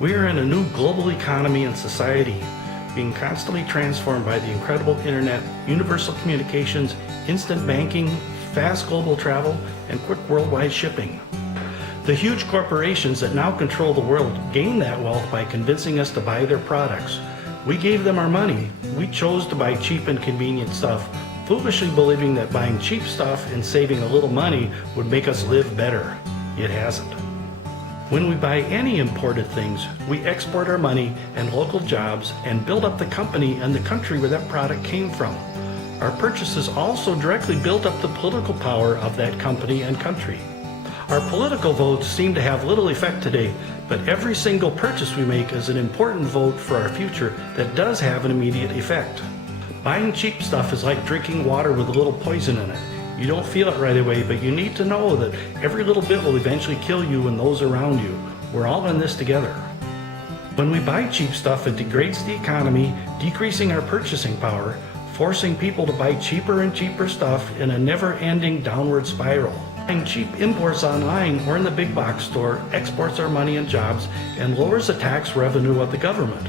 We are in a new global economy and society, being constantly transformed by the incredible internet, universal communications, instant banking, fast global travel, and quick worldwide shipping. The huge corporations that now control the world gain that wealth by convincing us to buy their products. We gave them our money. We chose to buy cheap and convenient stuff, foolishly believing that buying cheap stuff and saving a little money would make us live better. It hasn't. When we buy any imported things, we export our money and local jobs and build up the company and the country where that product came from. Our purchases also directly build up the political power of that company and country. Our political votes seem to have little effect today, but every single purchase we make is an important vote for our future that does have an immediate effect. Buying cheap stuff is like drinking water with a little poison in it. You don't feel it right away, but you need to know that every little bit will eventually kill you and those around you. We're all in this together. When we buy cheap stuff, it degrades the economy, decreasing our purchasing power, forcing people to buy cheaper and cheaper stuff in a never-ending downward spiral. Buying cheap imports online or in the big box store exports our money and jobs and lowers the tax revenue of the government.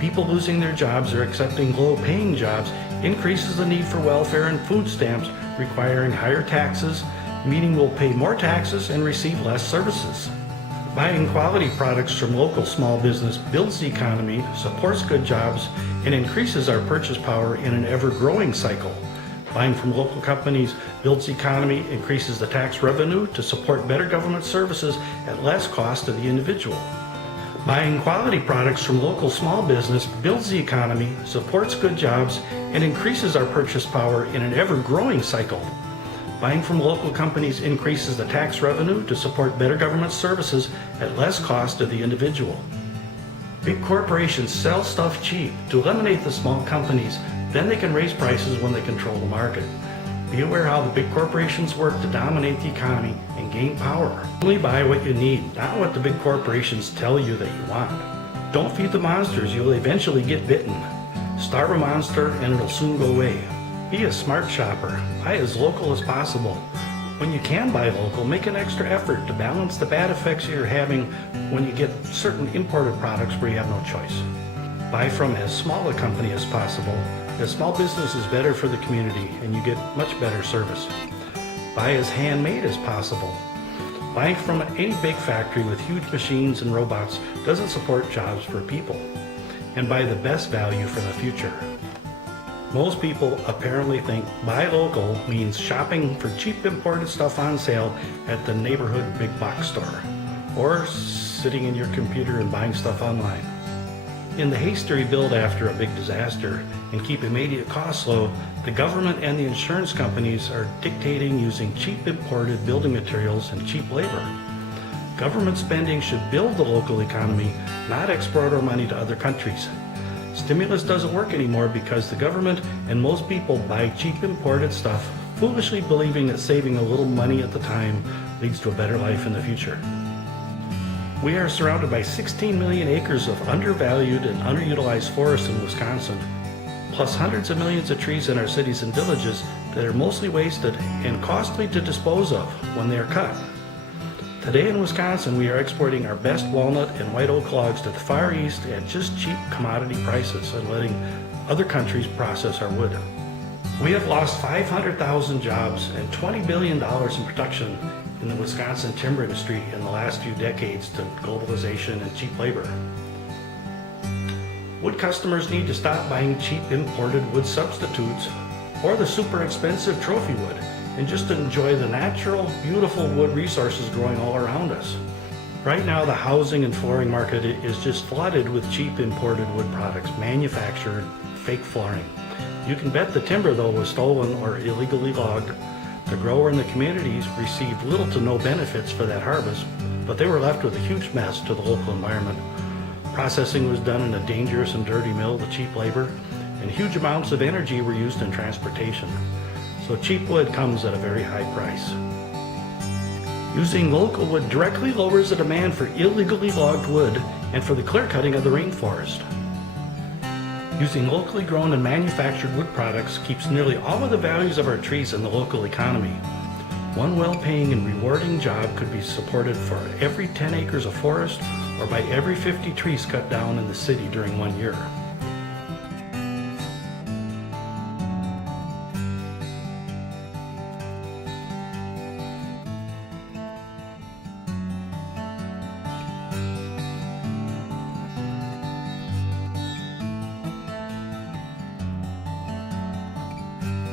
People losing their jobs or accepting low-paying jobs increases the need for welfare and food stamps, requiring higher taxes, meaning we'll pay more taxes and receive less services. Buying quality products from local small business builds the economy, supports good jobs, and increases our purchase power in an ever-growing cycle. Buying from local companies builds the economy, increases the tax revenue to support better government services at less cost to the individual. Buying quality products from local small business builds the economy, supports good jobs, and increases our purchase power in an ever-growing cycle. Buying from local companies increases the tax revenue to support better government services at less cost to the individual. Big corporations sell stuff cheap to eliminate the small companies, then they can raise prices when they control the market. Be aware how the big corporations work to dominate the economy and gain power. Only buy what you need, not what the big corporations tell you that you want. Don't feed the monsters, you'll eventually get bitten. Starve a monster and it'll soon go away. Be a smart shopper. Buy as local as possible. When you can buy local, make an extra effort to balance the bad effects you're having when you get certain imported products where you have no choice. Buy from as small a company as possible. A small business is better for the community and you get much better service. Buy as handmade as possible. Buying from any big factory with huge machines and robots doesn't support jobs for people. And buy the best value for the future. Most people apparently think buy local means shopping for cheap imported stuff on sale at the neighborhood big box store, or sitting in your computer and buying stuff online. In the haste to rebuild after a big disaster and keep immediate costs low, the government and the insurance companies are dictating using cheap imported building materials and cheap labor. Government spending should build the local economy, not export our money to other countries. Stimulus doesn't work anymore because the government and most people buy cheap imported stuff, foolishly believing that saving a little money at the time leads to a better life in the future. We are surrounded by 16 million acres of undervalued and underutilized forests in Wisconsin, plus hundreds of millions of trees in our cities and villages that are mostly wasted and costly to dispose of when they are cut. Today in Wisconsin, we are exporting our best walnut and white oak logs to the Far East at just cheap commodity prices and letting other countries process our wood. We have lost 500,000 jobs and $20 billion in production in the Wisconsin timber industry in the last few decades to globalization and cheap labor. Wood customers need to stop buying cheap imported wood substitutes or the super expensive trophy wood and just enjoy the natural, beautiful wood resources growing all around us. Right now, the housing and flooring market is just flooded with cheap imported wood products, manufactured, fake flooring. You can bet the timber, though, was stolen or illegally logged. The grower and the communities received little to no benefits for that harvest, but they were left with a huge mess to the local environment. Processing was done in a dangerous and dirty mill with cheap labor, and huge amounts of energy were used in transportation. So cheap wood comes at a very high price. Using local wood directly lowers the demand for illegally logged wood and for the clear cutting of the rainforest. Using locally grown and manufactured wood products keeps nearly all of the values of our trees in the local economy. One well-paying and rewarding job could be supported for every 10 acres of forest or by every 50 trees cut down in the city during 1 year.